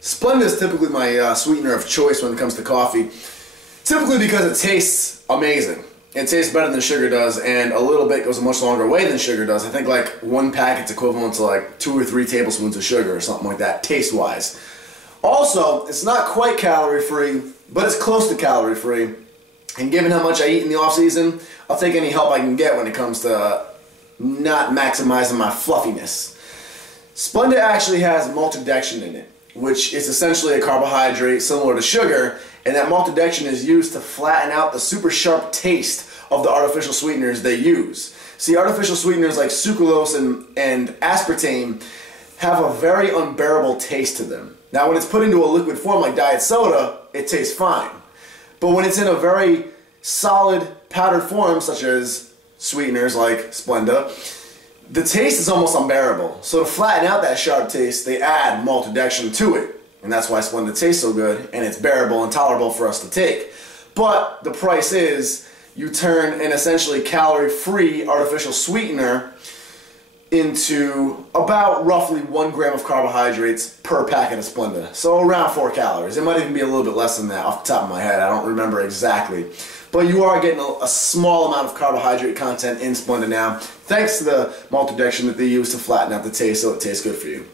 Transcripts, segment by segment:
Splenda is typically my sweetener of choice when it comes to coffee. Typically because it tastes amazing. It tastes better than sugar does, and a little bit goes a much longer way than sugar does. I think like one packet's equivalent to like 2 or 3 tablespoons of sugar or something like that, taste-wise. Also, it's not quite calorie-free, but it's close to calorie-free. And given how much I eat in the off-season, I'll take any help I can get when it comes to not maximizing my fluffiness. Splenda actually has maltodextrin in it, which is essentially a carbohydrate similar to sugar, and that maltodextrin is used to flatten out the super sharp taste of the artificial sweeteners they use. See, artificial sweeteners like sucralose and aspartame have a very unbearable taste to them. Now, when it's put into a liquid form like diet soda, it tastes fine. But when it's in a very solid powdered form, such as sweeteners like Splenda, the taste is almost unbearable. So to flatten out that sharp taste, they add maltodextrin to it. And that's why Splenda tastes so good, and it's bearable and tolerable for us to take. But the price is, you turn an essentially calorie-free artificial sweetener into about roughly 1 gram of carbohydrates per packet of Splenda. So around 4 calories. It might even be a little bit less than that off the top of my head. I don't remember exactly. But you are getting a small amount of carbohydrate content in Splenda now, thanks to the maltodextrin that they use to flatten out the taste so it tastes good for you.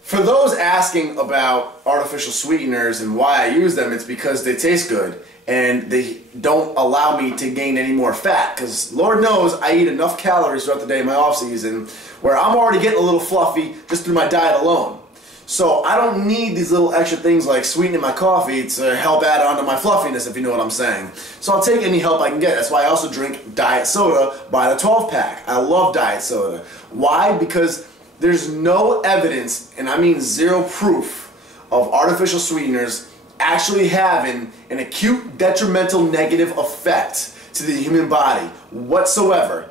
For those asking about artificial sweeteners and why I use them, it's because they taste good and they don't allow me to gain any more fat, because Lord knows I eat enough calories throughout the day in my off season where I'm already getting a little fluffy just through my diet alone. So I don't need these little extra things like sweetening my coffee to help add on to my fluffiness, if you know what I'm saying. So I'll take any help I can get. That's why I also drink diet soda by the 12-pack. I love diet soda. Why? Because there's no evidence, and I mean zero proof, of artificial sweeteners actually having an acute detrimental negative effect to the human body whatsoever.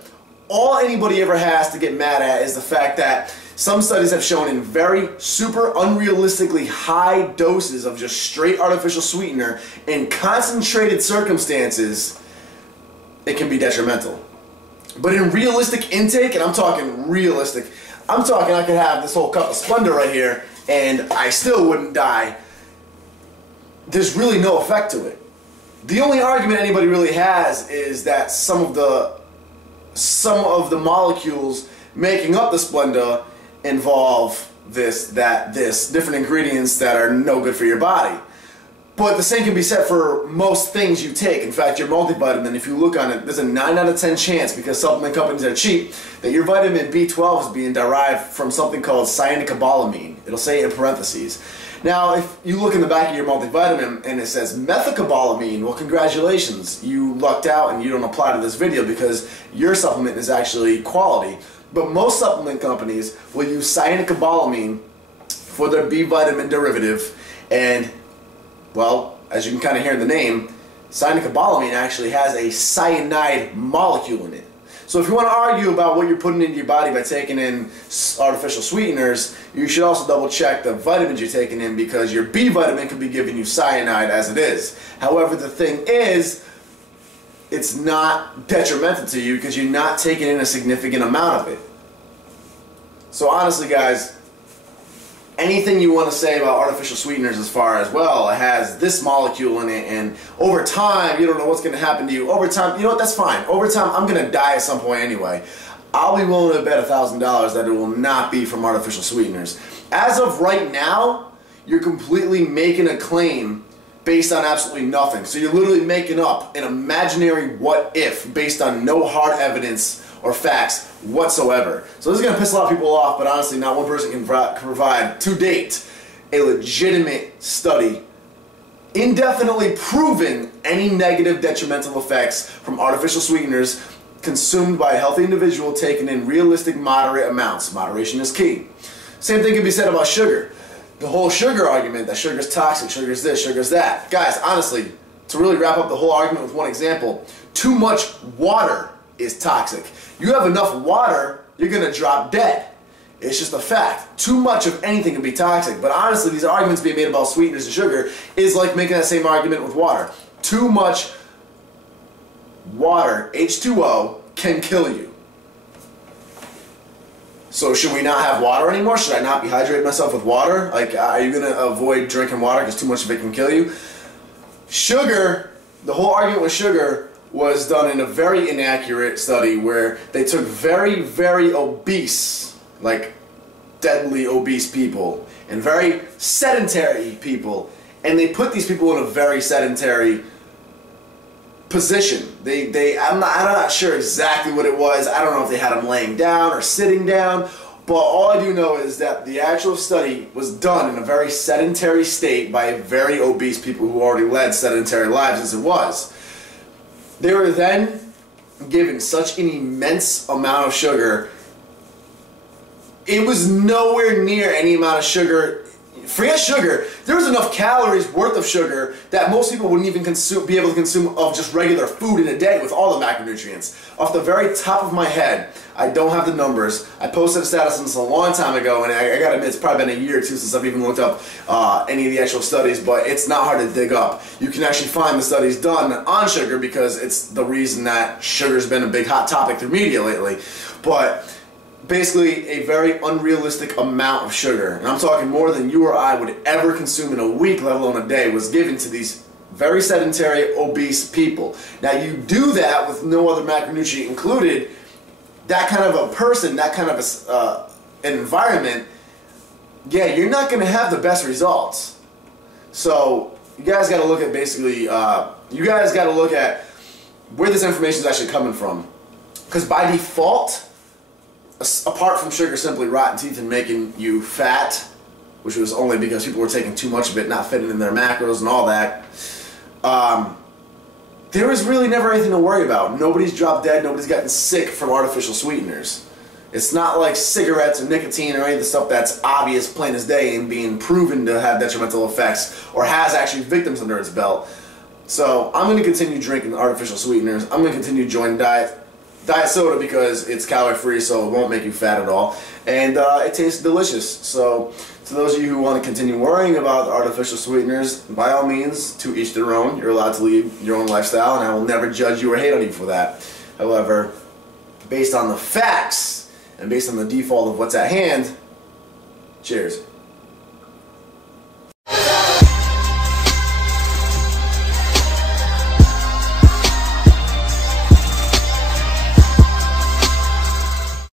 All anybody ever has to get mad at is the fact that some studies have shown in very super unrealistically high doses of just straight artificial sweetener in concentrated circumstances, it can be detrimental. But in realistic intake, and I'm talking realistic, I'm talking I could have this whole cup of Splenda right here and I still wouldn't die. There's really no effect to it. The only argument anybody really has is that some of the molecules making up the Splenda involve this, different ingredients that are no good for your body. But the same can be said for most things you take. In fact, your multivitamin, if you look on it, there's a 9 out of 10 chance, because supplement companies are cheap, that your vitamin B12 is being derived from something called cyanocobalamin. It'll say in parentheses. Now, if you look in the back of your multivitamin and it says methylcobalamin, well, congratulations, you lucked out and you don't apply to this video because your supplement is actually quality. But most supplement companies will use cyanocobalamin for their B vitamin derivative, and well, as you can kind of hear in the name, cyanocobalamin actually has a cyanide molecule in it. So if you want to argue about what you're putting into your body by taking in artificial sweeteners, you should also double check the vitamins you're taking in, because your B vitamin could be giving you cyanide as it is. However, the thing is, it's not detrimental to you because you're not taking in a significant amount of it. So honestly, guys, anything you want to say about artificial sweeteners as far as, well, it has this molecule in it, and over time, you don't know what's going to happen to you. Over time, you know what, that's fine. Over time, I'm going to die at some point anyway. I'll be willing to bet $1,000 that it will not be from artificial sweeteners. As of right now, you're completely making a claim based on absolutely nothing. So you're literally making up an imaginary what if based on no hard evidence or facts whatsoever. So this is going to piss a lot of people off, but honestly, not one person can provide, to date, a legitimate study indefinitely proving any negative detrimental effects from artificial sweeteners consumed by a healthy individual taken in realistic moderate amounts. Moderation is key. Same thing can be said about sugar. The whole sugar argument, that sugar is toxic, sugar is this, sugar is that. Guys, honestly, to really wrap up the whole argument with one example, too much water is toxic. You have enough water, you're going to drop dead. It's just a fact. Too much of anything can be toxic. But honestly, these arguments being made about sweeteners and sugar is like making that same argument with water. Too much water, H2O, can kill you. So should we not have water anymore? Should I not be hydrating myself with water? Like, are you going to avoid drinking water because too much of it can kill you? Sugar, the whole argument with sugar was done in a very inaccurate study where they took very, very obese, like deadly obese people, and very sedentary people, and they put these people in a very sedentary position. I'm not sure exactly what it was. I don't know if they had them laying down or sitting down, but all I do know is that the actual study was done in a very sedentary state by very obese people who already led sedentary lives as it was. They were then given such an immense amount of sugar. It was nowhere near any amount of sugar. Forget sugar. There was enough calories worth of sugar that most people wouldn't even be able to consume of just regular food in a day with all the macronutrients. Off the very top of my head, I don't have the numbers. I posted a status on this a long time ago, and I gotta admit, it's probably been a year or two since I've even looked up any of the actual studies, but it's not hard to dig up. You can actually find the studies done on sugar because it's the reason that sugar's been a big hot topic through media lately. But basically a very unrealistic amount of sugar, and I'm talking more than you or I would ever consume in a week, let alone a day, was given to these very sedentary, obese people. Now you do that with no other macronutrient included, that kind of a person, that kind of an environment, yeah, you're not going to have the best results. So you guys got to look at basically, you guys got to look at where this information is actually coming from. Because by default, apart from sugar simply rotten teeth and making you fat, which was only because people were taking too much of it, not fitting in their macros and all that, there was really never anything to worry about. Nobody's dropped dead, nobody's gotten sick from artificial sweeteners. It's not like cigarettes or nicotine or any of the stuff that's obvious, plain as day, and being proven to have detrimental effects or has actually victims under its belt. So I'm going to continue drinking artificial sweeteners. I'm going to continue joining diet soda because it's calorie free, so it won't make you fat at all, and it tastes delicious. So to those of you who want to continue worrying about the artificial sweeteners, by all means, to each their own. You're allowed to lead your own lifestyle, and I will never judge you or hate on you for that. However, based on the facts and based on the default of what's at hand, cheers.